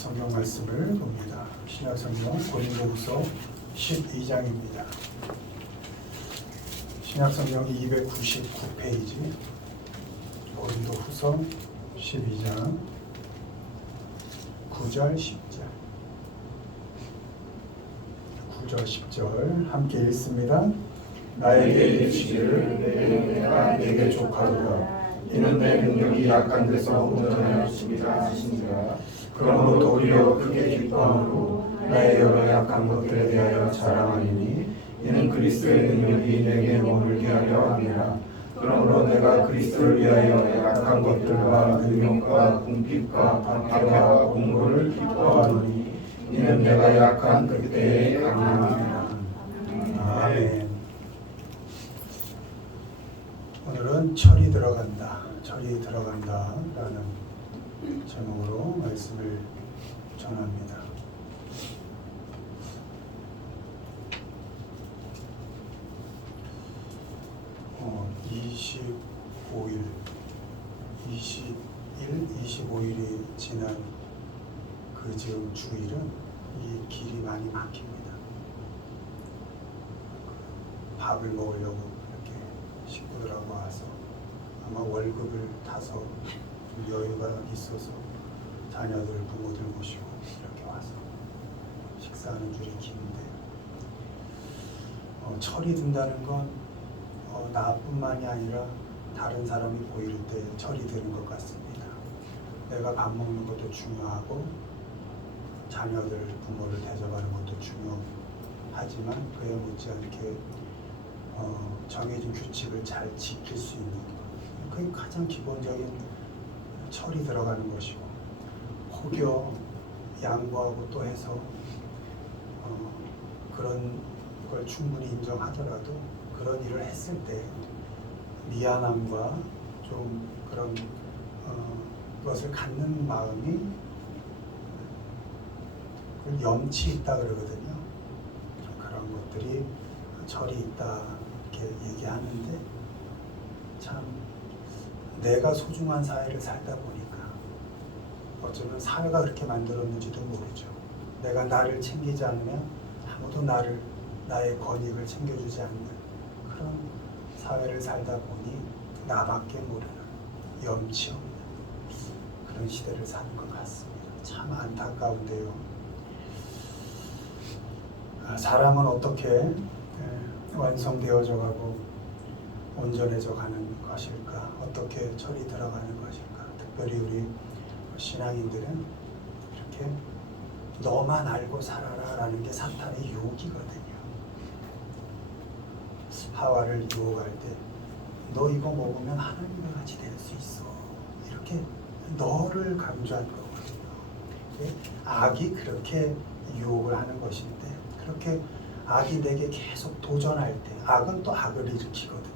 성경 말씀을 봅니다. 신약 성경 고린도후서 12장입니다. 신약 성경 299페이지 고린도후서 12장 9절 10절 9절 10절 함께 읽습니다. 나에게 이르시기를 내가 내게 족하도다. 이는 내 능력이 약한 데서 온전하였습니다 하시니라. 그러므로 도리어 크게 기뻐함으로 나의 여러 약한 것들에 대하여 자랑하리니 이는 그리스도의 능력이 내게 머물게 하려 함이라. 그러므로 내가 그리스도를 위하여 약한 것들과 능력과 궁핍과 박해와 공고를 기뻐하노니 이는 내가 약한 그때에 강함이라. 아멘. 오늘은 철이 들어간다 라는 제목으로 말씀을 전합니다. (20일) 25일이 지난 그 즈음 주일은 이 길이 많이 막힙니다. 밥을 먹으려고 이렇게 식구들하고 와서 아마 월급을 타서 좀 여유가 있어서 자녀들, 부모들 모시고 이렇게 와서 식사하는 줄이 긴데 철이 든다는 건 나뿐만이 아니라 다른 사람이 보일 때 철이 드는 것 같습니다. 내가 밥 먹는 것도 중요하고 자녀들, 부모를 대접하는 것도 중요하지만 그에 못지않게 정해진 규칙을 잘 지킬 수 있는 것, 그게 가장 기본적인 철이 들어가는 것이고, 혹여 양보하고 또 해서 그런 걸 충분히 인정하더라도 그런 일을 했을 때 미안함과 좀 그런 것을 갖는 마음이 그걸 염치 있다 그러거든요. 그런 것들이 철이 있다 이렇게 얘기하는데, 참 내가 소중한 사회를 살다 보니까 어쩌면 사회가 그렇게 만들었는지도 모르죠. 내가 나를 챙기지 않으면 아무도 나의 권익을 챙겨주지 않는 그런 사회를 살다 보니 나밖에 모르는 염치 없는 그런 시대를 사는 것 같습니다. 참 안타까운데요. 사람은 어떻게 완성되어져 가고 온전해져 가는 것일까? 어떻게 철이 들어가는 것일까? 특별히 우리 신앙인들은 이렇게 너만 알고 살아라 라는 게 사탄의 유혹이거든요. 하와를 유혹할 때 너 이거 먹으면 하나님과 같이 될 수 있어, 이렇게 너를 강조한 거거든요. 악이 그렇게 유혹을 하는 것인데, 그렇게 악이 내게 계속 도전할 때 악은 또 악을 일으키거든요.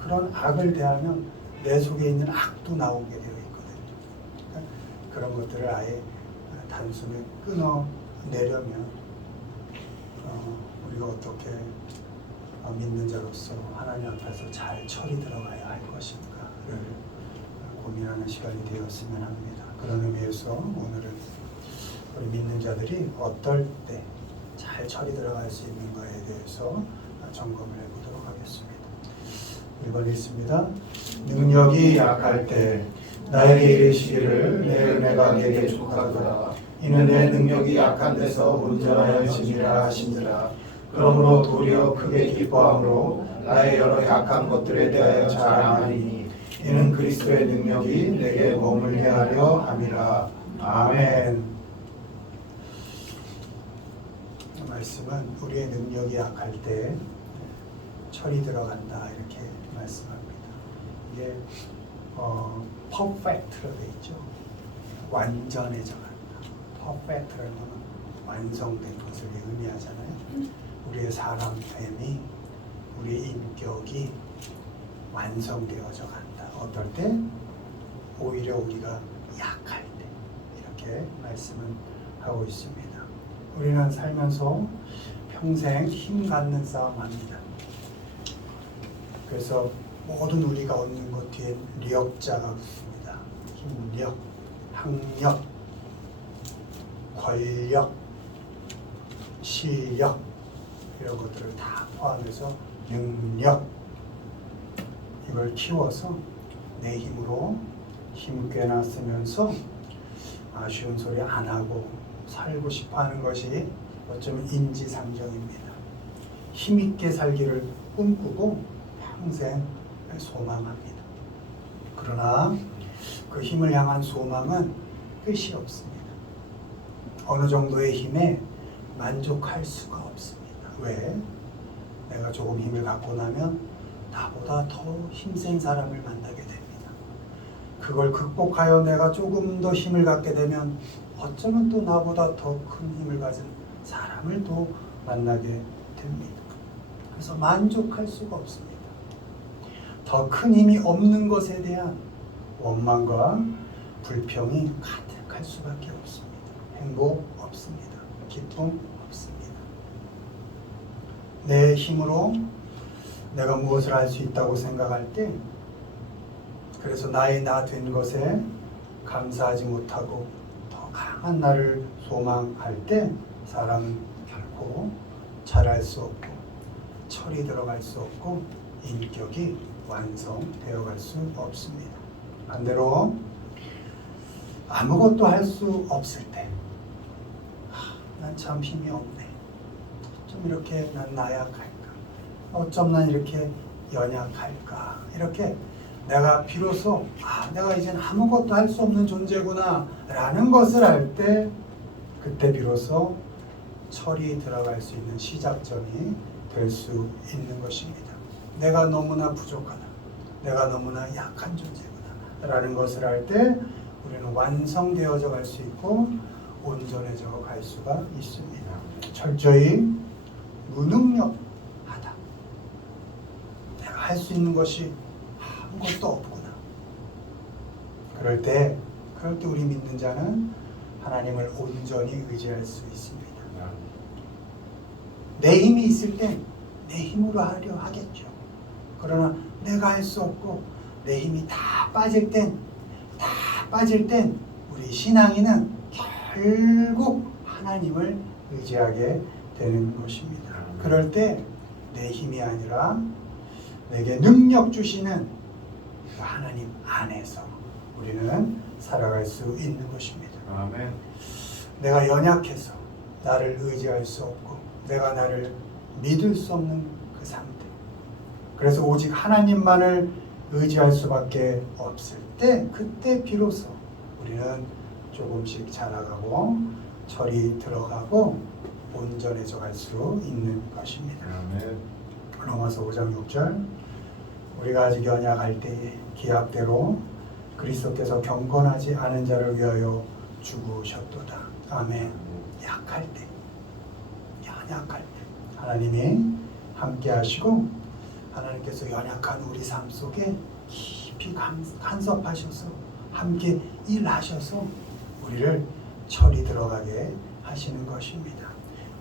그런 악을 대하면 내 속에 있는 악도 나오게 되어 있거든요. 그러니까 그런 것들을 아예 단숨에 끊어내려면 우리가 어떻게 믿는 자로서 하나님 앞에서 잘 철이 들어가야 할 것인가를 고민하는 시간이 되었으면 합니다. 그런 의미에서 오늘은 우리 믿는 자들이 어떨 때 잘 철이 들어갈 수 있는가에 대해서 점검을 해보도록 하겠습니다. 1번 읽습니다. 능력이 약할 때 나에게 이르시기를 내 은혜가 내게 족하도다. 이는 내 능력이 약한 데서 온전하여짐이라 하시니라. 그러므로 도리어 크게 기뻐함으로 나의 여러 약한 것들에 대하여 자랑하리니 이는 그리스도의 능력이 내게 머물게 하려 함이라. 아멘. 말씀은 우리의 능력이 약할 때 철이 들어간다 이렇게 말씀합니다. 이게 퍼펙트로 되어 있죠. 완전해져 간다. 퍼펙트라는 것은 완성된 것을 의미하잖아요. 우리의 사람됨이, 우리의 인격이 완성되어져 간다. 어떨 때? 오히려 우리가 약할 때, 이렇게 말씀은 하고 있습니다. 우리는 살면서 평생 힘 갖는 싸움 합니다. 그래서 모든 우리가 얻는 것 뒤에 력자가 붙습니다. 힘력, 학력, 권력, 실력 이런 것들을 다 포함해서 능력, 이걸 키워서 내 힘으로 힘께나 쓰면서 아쉬운 소리 안 하고 살고 싶어 하는 것이 어쩌면 인지상정입니다. 힘있게 살기를 꿈꾸고 평생 소망합니다. 그러나 그 힘을 향한 소망은 끝이 없습니다. 어느 정도의 힘에 만족할 수가 없습니다. 왜? 내가 조금 힘을 갖고 나면 나보다 더 힘센 사람을 만나게 됩니다. 그걸 극복하여 내가 조금 더 힘을 갖게 되면 어쩌면 또 나보다 더 큰 힘을 가진 사람을 또 만나게 됩니다. 그래서 만족할 수가 없습니다. 더 큰 힘이 없는 것에 대한 원망과 불평이 가득할 수밖에 없습니다. 행복 없습니다. 기쁨 없습니다. 내 힘으로 내가 무엇을 할 수 있다고 생각할 때, 그래서 나의 나 된 것에 감사하지 못하고 더 강한 나를 소망할 때 사람은 결코 잘할 수 없고 철이 들어갈 수 없고 인격이 완성되어 갈 수 없습니다. 반대로 아무것도 할 수 없을 때, 난 참 힘이 없네. 좀 이렇게 난 나약할까? 어쩜 난 이렇게 연약할까? 이렇게 내가 비로소 내가 이젠 아무것도 할 수 없는 존재구나 라는 것을 알 때, 그때 비로소 철이 들어갈 수 있는 시작점이 될 수 있는 것입니다. 내가 너무나 부족하다, 내가 너무나 약한 존재구나 라는 것을 알 때 우리는 완성되어져 갈 수 있고 온전해져 갈 수가 있습니다. 철저히 무능력하다, 내가 할 수 있는 것이 아무것도 없구나. 그럴 때 우리 믿는 자는 하나님을 온전히 의지할 수 있습니다. 내 힘이 있을 땐 내 힘으로 하려 하겠죠. 그러나 내가 할 수 없고 내 힘이 다 빠질 땐 우리 신앙인은 결국 하나님을 의지하게 되는 것입니다. 그럴 때 내 힘이 아니라 내게 능력 주시는 하나님 안에서 우리는 살아갈 수 있는 것입니다. 아멘. 내가 연약해서 나를 의지할 수 없고 내가 나를 믿을 수 없는 그 상태, 그래서 오직 하나님만을 의지할 수밖에 없을 때, 그때 비로소 우리는 조금씩 자라가고 철이 들어가고 온전해져 갈 수 있는 것입니다. 아멘. 로마서 5장 6절, 우리가 아직 연약할 때에 기약대로 그리스도께서 경건하지 않은 자를 위하여 죽으셨도다. 아멘. 약할 때, 연약할 때 하나님이 함께 하시고, 하나님께서 연약한 우리 삶 속에 깊이 간섭하셔서 함께 일하셔서 우리를 철이 들어가게 하시는 것입니다.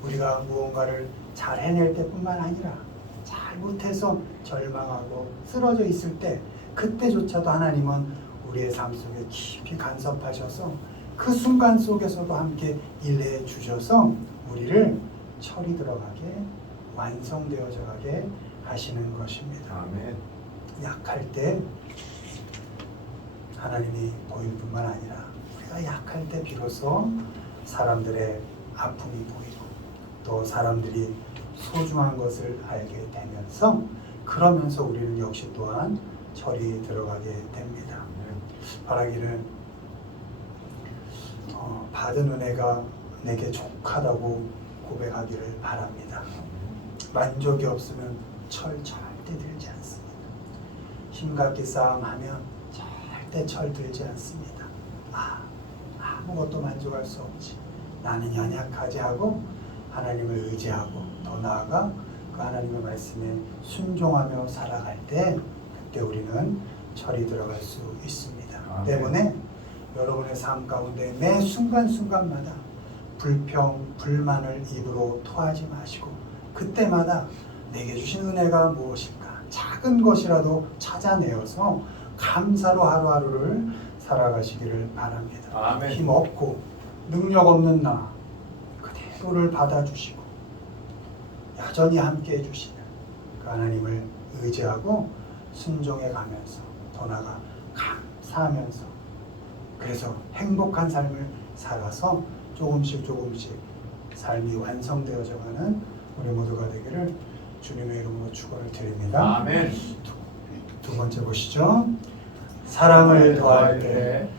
우리가 무언가를 잘 해낼 때뿐만 아니라 잘못해서 절망하고 쓰러져 있을 때, 그때조차도 하나님은 우리의 삶 속에 깊이 간섭하셔서 그 순간 속에서도 함께 일해 주셔서 우리를 철이 들어가게, 완성되어져 가게 하시는 것입니다. 아멘. 약할 때 하나님이 보일 뿐만 아니라 우리가 약할 때 비로소 사람들의 아픔이 보이고 또 사람들이 소중한 것을 알게 되면서, 그러면서 우리는 역시 또한 철이 들어가게 됩니다. 바라기를 받은 은혜가 내게 족하다고 고백하기를 바랍니다. 만족이 없으면 철 절대 들지 않습니다. 힘겹게 싸움하면 절대 철 들지 않습니다. 아무것도 만족할 수 없지, 나는 연약하지 하고 하나님을 의지하고 더 나아가 그 하나님의 말씀에 순종하며 살아갈 때, 그때 우리는 철이 들어갈 수 있습니다. 때문에 여러분의 삶 가운데 매 순간순간마다 불평, 불만을 입으로 토하지 마시고 그때마다 내게 주신 은혜가 무엇일까? 작은 것이라도 찾아내어서 감사로 하루하루를 살아가시기를 바랍니다. 아멘. 힘 없고 능력 없는 나, 시도를 받아주시고 여전히 함께 해주시는 그 하나님을 의지하고 순종해 가면서 더 나아가 감사하면서 그래서 행복한 삶을 살아서 조금씩 삶이 완성되어져가는 우리 모두가 되기를 주님의 이름으로 축원을 드립니다. 아멘. 두 번째 보시죠. 사랑을 더할 때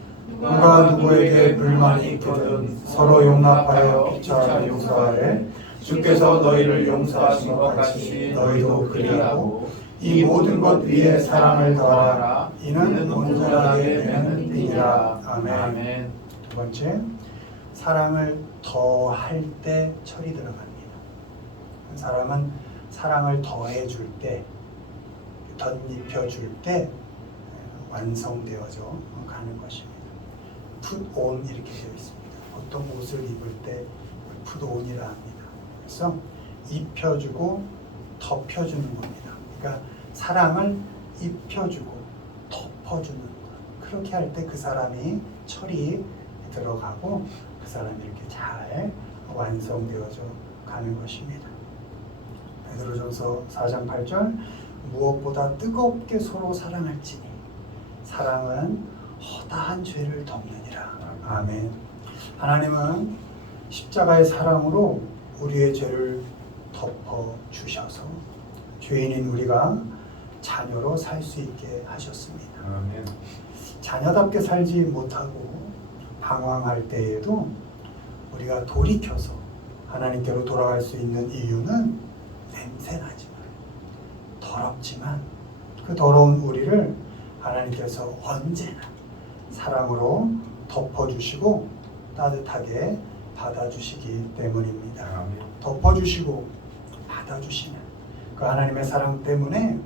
누가 누구에게 불만이 있거든 서로 용납하여 피차 용서하래. 주께서 너희를 용서하신 것 같이 너희도 그리하고 이 모든 것 위에 사랑을 더하라. 이는 온전하게 되는 뜻이라. 아멘. 두 번째, 사랑을 더할 때 철이 들어갑니다. 사람은 사랑을 더해줄 때, 덧입혀줄 때 완성되어져 가는 것입니다. put on 이렇게 되어 있습니다. 보통 옷을 입을 때 put on이라 합니다. 그래서 입혀주고 덮여주는 겁니다. 그러니까 사랑을 입혀주고 덮어주는 것. 그렇게 할 때 그 사람이 철이 들어가고 그 사람이 이렇게 잘 완성되어져 가는 것입니다. 베드로전서 4장 8절 무엇보다 뜨겁게 서로 사랑할지니 사랑은 허다한 죄를 덮느니라. 아멘. 하나님은 십자가의 사랑으로 우리의 죄를 덮어주셔서 죄인인 우리가 자녀로 살 수 있게 하셨습니다. 아멘. 자녀답게 살지 못하고 방황할 때에도 우리가 돌이켜서 하나님께로 돌아갈 수 있는 이유는 냄새나지만 더럽지만 그 더러운 우리를 하나님께서 언제나 사랑으로 덮어주시고 따뜻하게 받아주시기 때문입니다. 아멘. 덮어주시고 받아주시는 그 하나님의 사랑 때문에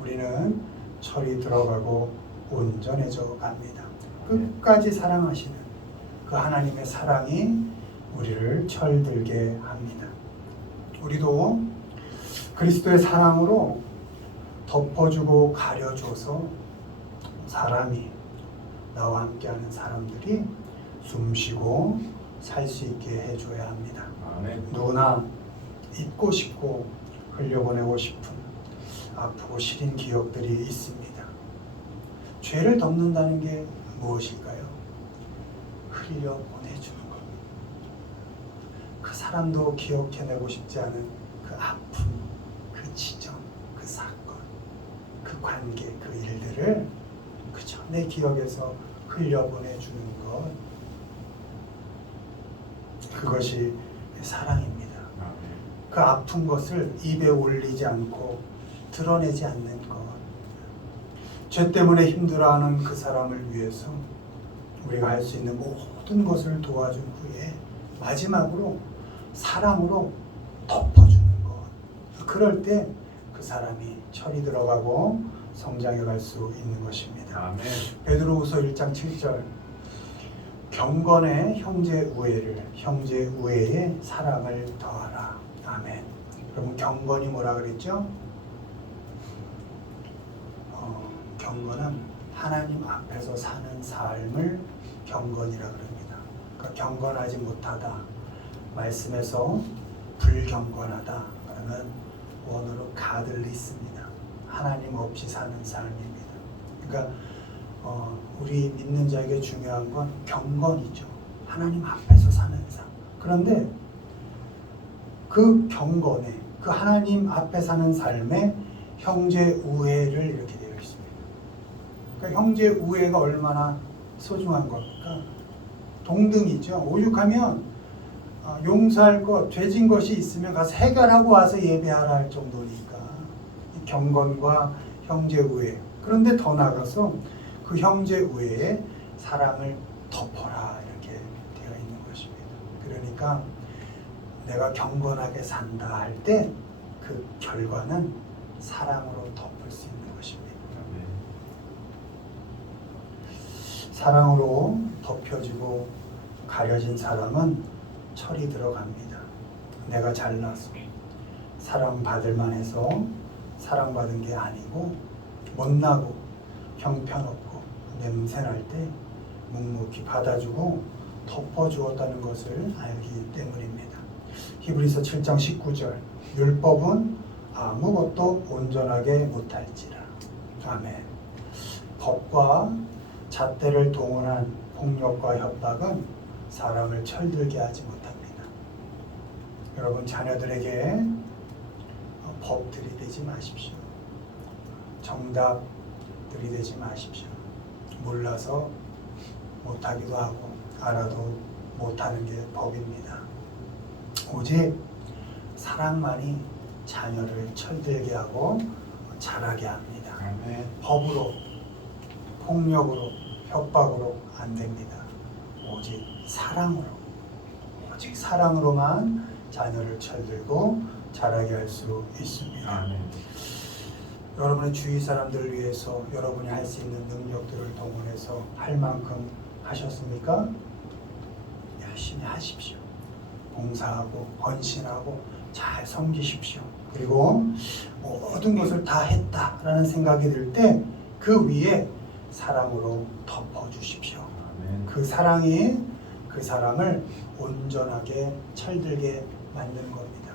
우리는 철이 들어가고 온전해져 갑니다. 끝까지 사랑하시는 그 하나님의 사랑이 우리를 철들게 합니다. 우리도 그리스도의 사랑으로 덮어주고 가려줘서 사람이 나와 함께하는 사람들이 숨쉬고 살 수 있게 해줘야 합니다. 아멘. 누구나 잊고 싶고 흘려보내고 싶은 아프고 시린 기억들이 있습니다. 죄를 덮는다는 게 무엇일까요? 흘려보내주는 겁니다. 그 사람도 기억해내고 싶지 않은 그 아픔, 그 지점, 그 사건, 그 관계, 그 일들을 그저 내 기억에서 흘려보내주는 것, 그것이 사랑입니다. 그 아픈 것을 입에 올리지 않고 드러내지 않는 것, 죄 때문에 힘들어하는 그 사람을 위해서 우리가 할 수 있는 모든 것을 도와준 후에 마지막으로 사랑으로 덮어주는 것. 그럴 때 그 사람이 철이 들어가고 성장해 갈 수 있는 것입니다. 아멘. 베드로후서 1장 7절 경건의 형제 우애에 사랑을 더하라. 아멘. 그러면 경건이 뭐라 그랬죠? 경건은 하나님 앞에서 사는 삶을 경건이라 그럽니다. 그러니까 경건하지 못하다, 말씀에서 불경건하다 그러면 원어로 가들리스입니다. 하나님 없이 사는 삶입니다. 그러니까 우리 믿는 자에게 중요한 건 경건이죠. 하나님 앞에서 사는 삶. 그런데 그 경건에, 그 하나님 앞에 사는 삶에 형제 우애를 이렇게 되어 있습니다. 그러니까 형제 우애가 얼마나 소중한 겁니까? 동등이죠. 오죽하면 용서할 것, 죄진 것이 있으면 가서 해결하고 와서 예배하라 할 정도니까 이 경건과 형제 우애. 그런데 더 나아가서 그 형제 우애에 사랑을 덮어라 이렇게 되어 있는 것입니다. 그러니까 내가 경건하게 산다 할 때 그 결과는 사랑으로 덮을 수 있는 것입니다. 사랑으로 덮여지고 가려진 사람은 철이 들어갑니다. 내가 잘나서 사랑받을 만해서 사랑받은 게 아니고 못나고 형편없고 냄새날 때 묵묵히 받아주고 덮어주었다는 것을 알기 때문입니다. 히브리서 7장 19절 율법은 아무것도 온전하게 못할지라. 아멘. 법과 잣대를 동원한 폭력과 협박은 사람을 철들게 하지 못합니다. 여러분 자녀들에게 법 들이대지 마십시오. 정답 들이대지 마십시오. 몰라서 못하기도 하고 알아도 못하는 게 법입니다. 오직 사랑만이 자녀를 철들게 하고 자라게 합니다. 아멘. 법으로, 폭력으로, 협박으로 안 됩니다. 오직 사랑으로만 자녀를 철들고 자라게 할 수 있습니다. 아멘. 여러분의 주위 사람들을 위해서 여러분이 할 수 있는 능력들을 동원해서 할 만큼 하셨습니까? 열심히 하십시오. 봉사하고 헌신하고 잘 섬기십시오. 그리고 모든 것을 다 했다라는 생각이 들 때 그 위에 사랑으로 덮어주십시오. 아멘. 그 사랑이 그 사람을 온전하게 철들게 만드는 겁니다.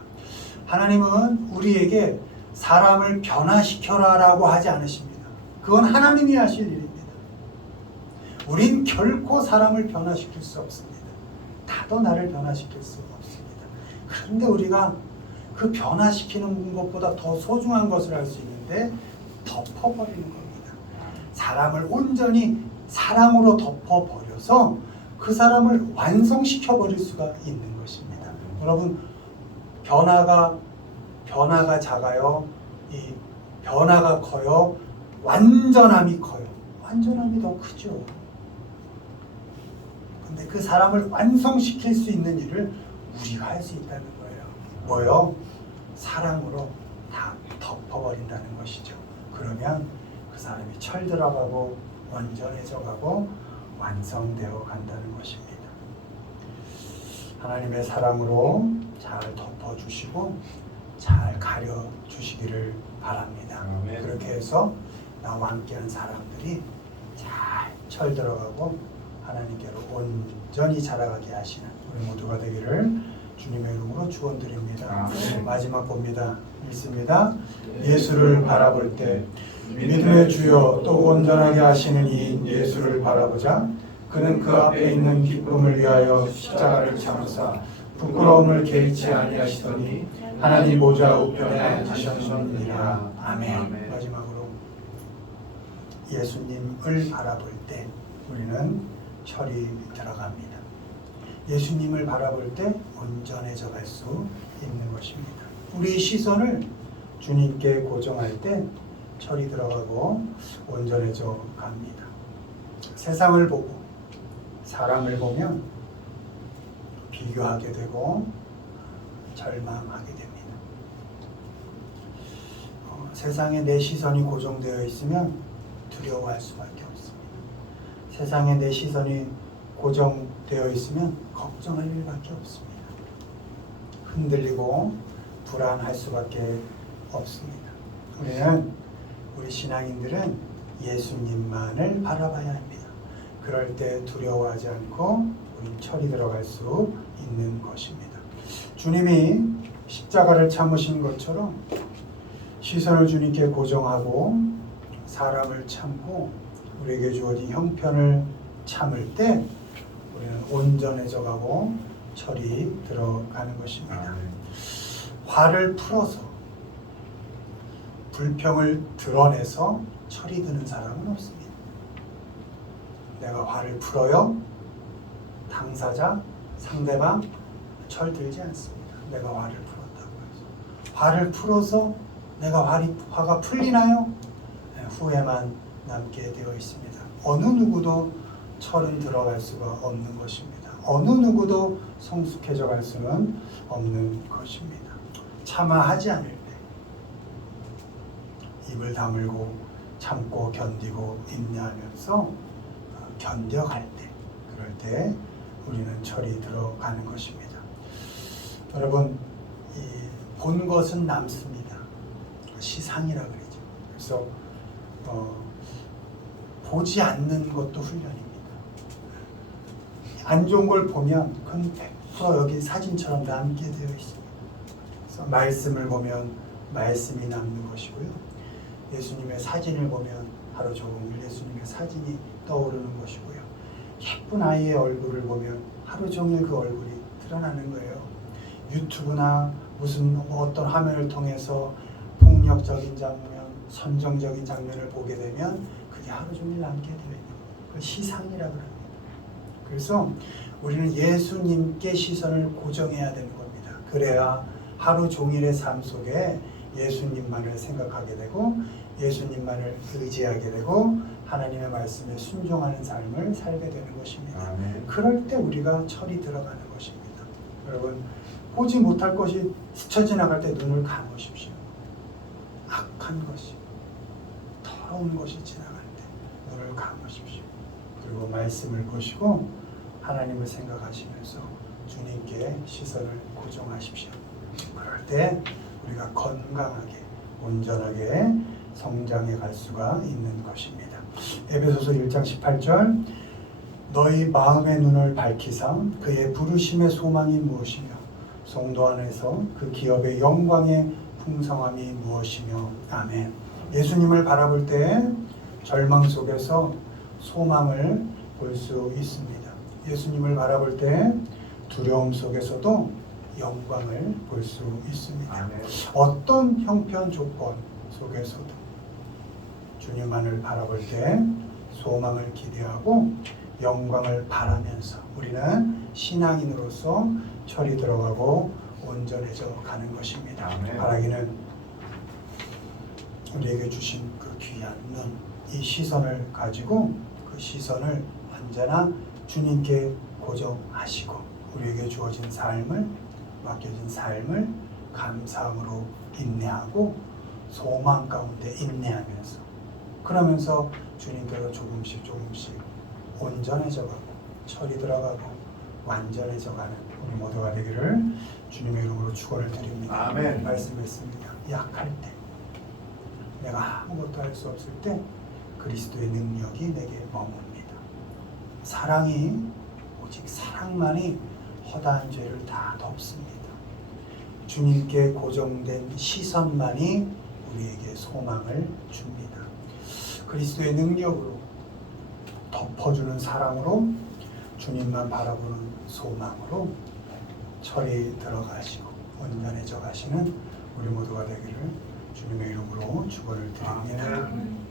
하나님은 우리에게 사람을 변화시켜라라고 하지 않으십니다. 그건 하나님이 하실 일입니다. 우린 결코 사람을 변화시킬 수 없습니다. 나도 나를 변화시킬 수 없습니다. 그런데 우리가 그 변화시키는 것보다 더 소중한 것을 할 수 있는데 덮어버리는 겁니다. 사람을 온전히 사랑으로 덮어버려서 그 사람을 완성시켜버릴 수가 있는 것입니다. 여러분 변화가 작아요. 이 변화가 커요. 완전함이 커요. 완전함이 더 크죠. 근데 그 사람을 완성시킬 수 있는 일을 우리가 할 수 있다는 거예요. 뭐요? 사랑으로 다 덮어버린다는 것이죠. 그러면 그 사람이 철들어가고 온전해져가고 완성되어 간다는 것입니다. 하나님의 사랑으로 잘 덮어주시고 잘 가려주시기를 바랍니다. 아멘. 그렇게 해서 나와 함께한 사람들이 잘 철들어가고 하나님께로 온전히 자라가게 하시는 우리 모두가 되기를 주님의 이름으로 축원드립니다. 아멘. 마지막 봅니다. 읽습니다. 예수를 바라볼 때 믿음의 주여 또 온전하게 하시는 이인 예수를 바라보자. 그는 그 앞에 있는 기쁨을 위하여 십자가를 참으사 부끄러움을 개의치 아니하시더니 하나님 보좌 우편에 앉으셨느니라. 아멘. 아멘. 마지막으로 예수님을 바라볼 때 우리는 철이 들어갑니다. 예수님을 바라볼 때 온전해져 갈 수 있는 것입니다. 우리 시선을 주님께 고정할 때 철이 들어가고 온전해져 갑니다. 세상을 보고 사람을 보면 비교하게 되고 절망하게 됩니다. 세상에 내 시선이 고정되어 있으면 두려워할 수밖에 없습니다. 세상에 내 시선이 고정되어 있으면 걱정할 일밖에 없습니다. 흔들리고 불안할 수밖에 없습니다. 우리 신앙인들은 예수님만을 바라봐야 합니다. 그럴 때 두려워하지 않고 우린 철이 들어갈 수 있는 것입니다. 주님이 십자가를 참으신 것처럼 시선을 주님께 고정하고 사람을 참고 우리에게 주어진 형편을 참을 때 우리는 온전해져 가고 철이 들어가는 것입니다. 화를 풀어서 불평을 드러내서 철이 드는 사람은 없습니다. 내가 화를 풀어요. 당사자, 상대방 철들지 않습니다. 내가 화를 풀었다고 해서. 화를 풀어서 내가 화가 풀리나요? 네, 후회만 남게 되어 있습니다. 어느 누구도 철은 들어갈 수가 없는 것입니다. 어느 누구도 성숙해져 갈 수는 없는 것입니다. 차마 하지 않을 때, 입을 다물고 참고 견디고 인내하면서 견뎌갈 때, 그럴 때 우리는 철이 들어가는 것입니다. 여러분, 본 것은 남습니다. 시상이라 그러죠. 그래서 보지 않는 것도 훈련입니다. 안 좋은 걸 보면 그건 100% 여기 사진처럼 남게 되어 있습니다. 그래서 말씀을 보면 말씀이 남는 것이고요. 예수님의 사진을 보면 하루 종일 예수님의 사진이 떠오르는 것이고요. 예쁜 아이의 얼굴을 보면 하루 종일 그 얼굴이 드러나는 거예요. 유튜브나 무슨 어떤 화면을 통해서 폭력적인 장면, 선정적인 장면을 보게 되면 그게 하루 종일 남게 되어 있는 거예요. 그걸 시상이라고 합니다. 그래서 우리는 예수님께 시선을 고정해야 되는 겁니다. 그래야 하루 종일의 삶 속에 예수님만을 생각하게 되고 예수님만을 의지하게 되고 하나님의 말씀에 순종하는 삶을 살게 되는 것입니다. 아멘. 그럴 때 우리가 철이 들어가는 것입니다. 여러분, 보지 못할 것이 스쳐 지나갈 때 눈을 감으십시오. 악한 것이, 더러운 것이 지나갈 때 눈을 감으십시오. 그리고 말씀을 보시고 하나님을 생각하시면서 주님께 시선을 고정하십시오. 그럴 때 우리가 건강하게, 온전하게 성장해 갈 수가 있는 것입니다. 에베소서 1장 18절 너희 마음의 눈을 밝히사 그의 부르심의 소망이 무엇이며 성도 안에서 그 기업의 영광의 풍성함이 무엇이며. 아멘. 예수님을 바라볼 때 절망 속에서 소망을 볼 수 있습니다. 예수님을 바라볼 때 두려움 속에서도 영광을 볼 수 있습니다. 아멘. 어떤 형편 조건 속에서도 주님만을 바라볼 때 소망을 기대하고 영광을 바라면서 우리는 신앙인으로서 철이 들어가고 온전해져 가는 것입니다. 아멘. 바라기는 우리에게 주신 그 귀한 눈, 이 시선을 가지고 그 시선을 언제나 주님께 고정하시고 우리에게 주어진 삶을, 맡겨진 삶을 감사함으로 인내하고 소망 가운데 인내하면서 그러면서 주님께로 조금씩 온전해져 가고 철이 들어가고 완전해져 가는 우리 모두가 되기를 주님의 이름으로 축원을 드립니다. 아멘. 말씀했습니다. 약할 때, 내가 아무것도 할 수 없을 때 그리스도의 능력이 내게 머뭅니다. 사랑이, 오직 사랑만이 허다한 죄를 다 덮습니다. 주님께 고정된 시선만이 우리에게 소망을 줍니다. 그리스도의 능력으로 덮어주는 사랑으로 주님만 바라보는 소망으로 철이 들어가시고 온전해져 가시는 우리 모두가 되기를 주님의 이름으로 축원을 드립니다. 아멘.